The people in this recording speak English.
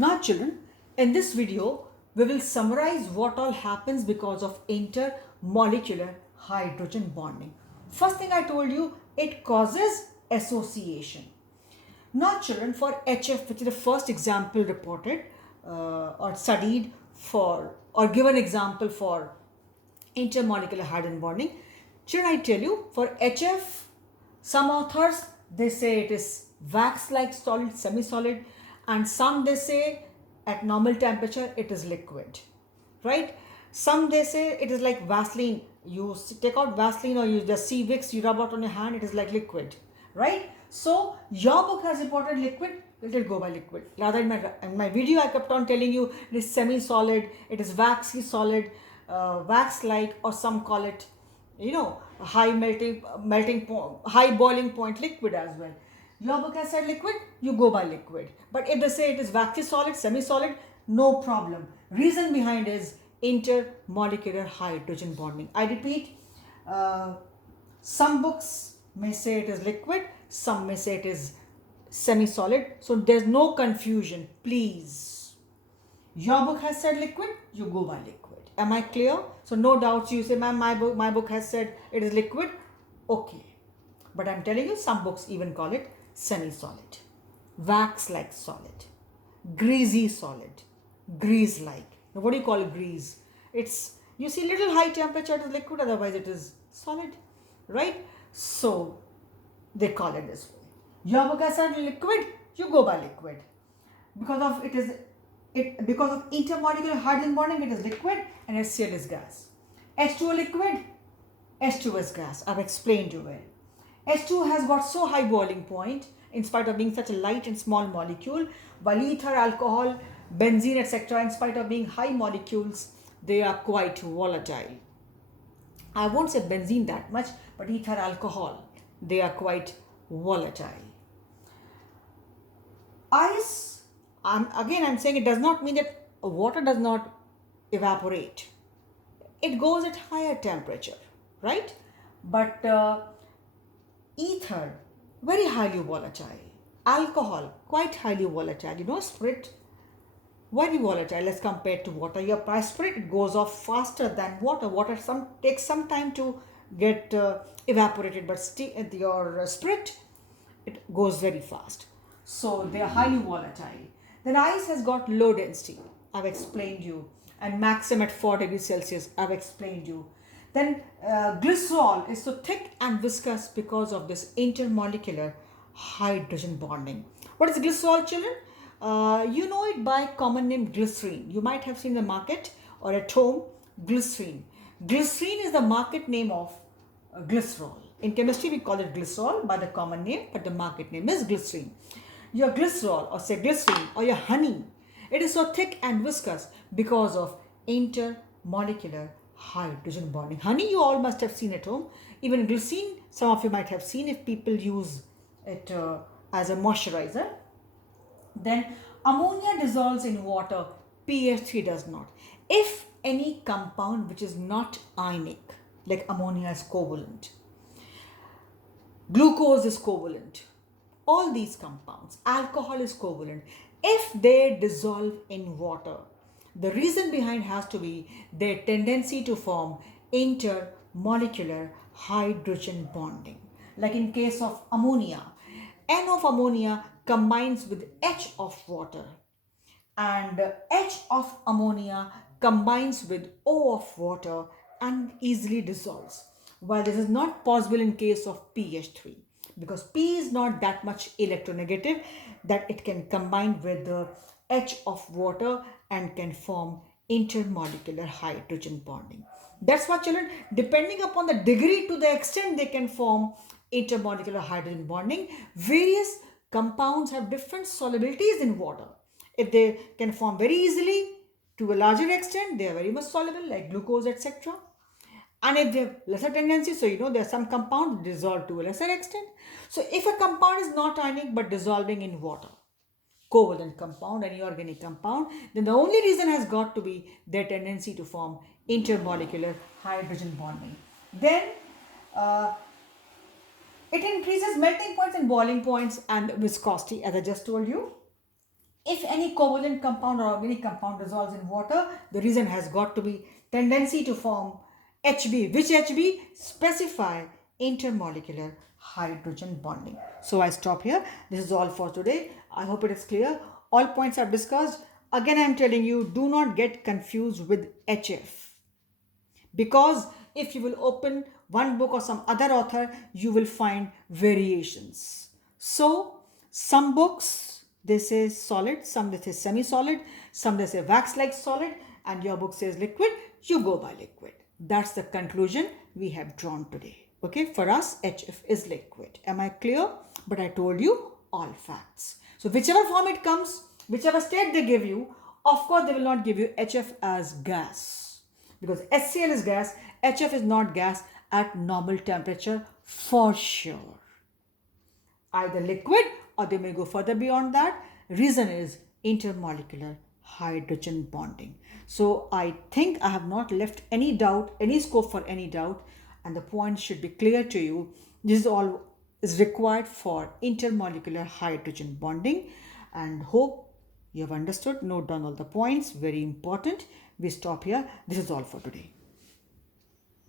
Now children, in this video, we will summarize what all happens because of intermolecular hydrogen bonding. First thing I told you, it causes association. Now children, for HF, which is the first example reported or studied for or given example for intermolecular hydrogen bonding, children, I tell you, for HF, some authors, they say it is wax-like solid, semi-solid, and some they say at normal temperature it is liquid, right? Some they say it is like Vaseline. You take out Vaseline or you just see Vicks, you rub out on your hand, it is like liquid, right? So your book has reported liquid, let it go by liquid. Rather in my video I kept on telling you it is semi-solid, it is waxy solid, wax-like, or some call it, high high boiling point liquid as well. Your book has said liquid, you go by liquid. But if they say it is waxy solid, semi-solid, no problem. Reason behind is intermolecular hydrogen bonding. I repeat, some books may say it is liquid, some may say it is semi-solid. So there's no confusion, please. Your book has said liquid, you go by liquid. Am I clear? So no doubts. You say, ma'am, my book has said it is liquid. Okay. But I'm telling you, some books even call it semi-solid, wax-like solid, greasy solid, grease-like. Now, what do you call grease? It's, you see, little high temperature it is liquid, otherwise it is solid, right? So they call it this way. Your book has said liquid, you go by liquid. Because of because of intermolecular hydrogen bonding, it is liquid, and HCl is gas. H2O liquid, H2 is gas. I've explained you well. H2 has got so high boiling point in spite of being such a light and small molecule, while ether, alcohol, benzene, etc., in spite of being high molecules, they are quite volatile. I won't say benzene that much, but ether, alcohol, they are quite volatile. Ice, I'm saying it does not mean that water does not evaporate. It goes at higher temperature, right? But ether, very highly volatile. Alcohol, quite highly volatile. Spirit, very volatile as compared to water. Your spirit, it goes off faster than water. Water takes some time to get evaporated, but your spirit, it goes very fast. So they are highly volatile. Then ice has got low density. I've explained you. And maximum at 4 degrees Celsius. I've explained you. Then glycerol is so thick and viscous because of this intermolecular hydrogen bonding. What is glycerol, children? You know it by common name glycerine. You might have seen the market or at home, glycerine. Glycerine is the market name of glycerol. In chemistry, we call it glycerol by the common name, but the market name is glycerine. Your glycerol, or say glycerine, or your honey, it is so thick and viscous because of intermolecular hydrogen bonding. Honey, you all must have seen at home. Even glycerine, some of you might have seen if people use it as a moisturizer. Then ammonia dissolves in water, pH 3 does not. If any compound which is not ionic, like ammonia is covalent, glucose is covalent, all these compounds, alcohol is covalent, if they dissolve in water, the reason behind has to be their tendency to form intermolecular hydrogen bonding. Like in case of ammonia, N of ammonia combines with H of water, and H of ammonia combines with O of water and easily dissolves. While this is not possible in case of pH 3, because P is not that much electronegative that it can combine with the H of water and can form intermolecular hydrogen bonding. That's why, children, depending upon the degree to the extent they can form intermolecular hydrogen bonding, various compounds have different solubilities in water. If they can form very easily to a larger extent, they are very much soluble, like glucose, etc. And if they have lesser tendency, so there are some compounds dissolve to a lesser extent. So if a compound is not ionic but dissolving in water, covalent compound, any organic compound, then the only reason has got to be their tendency to form intermolecular hydrogen bonding. Then it increases melting points and boiling points and viscosity, as I just told you. If any covalent compound or organic compound dissolves in water, the reason has got to be tendency to form HB. Which HB? Specify intermolecular hydrogen bonding. So I stop here. This is all for today. I hope it is clear. All points are discussed. Again, I am telling you, do not get confused with HF. Because if you will open one book or some other author, you will find variations. So some books they say solid, some they say semi-solid, some they say wax-like solid, and your book says liquid, you go by liquid. That's the conclusion we have drawn today. Okay, for us HF is liquid. Am I clear? But I told you all facts. So whichever form it comes, whichever state they give you, of course they will not give you HF as gas, because HCl is gas, HF is not gas at normal temperature for sure. Either liquid or they may go further beyond that. Reason is intermolecular hydrogen bonding. So I think I have not left any doubt, any scope for any doubt, and the point should be clear to you. This is all is required for intermolecular hydrogen bonding, and hope you have understood. Note down all the points, very important. We stop here. This is all for today.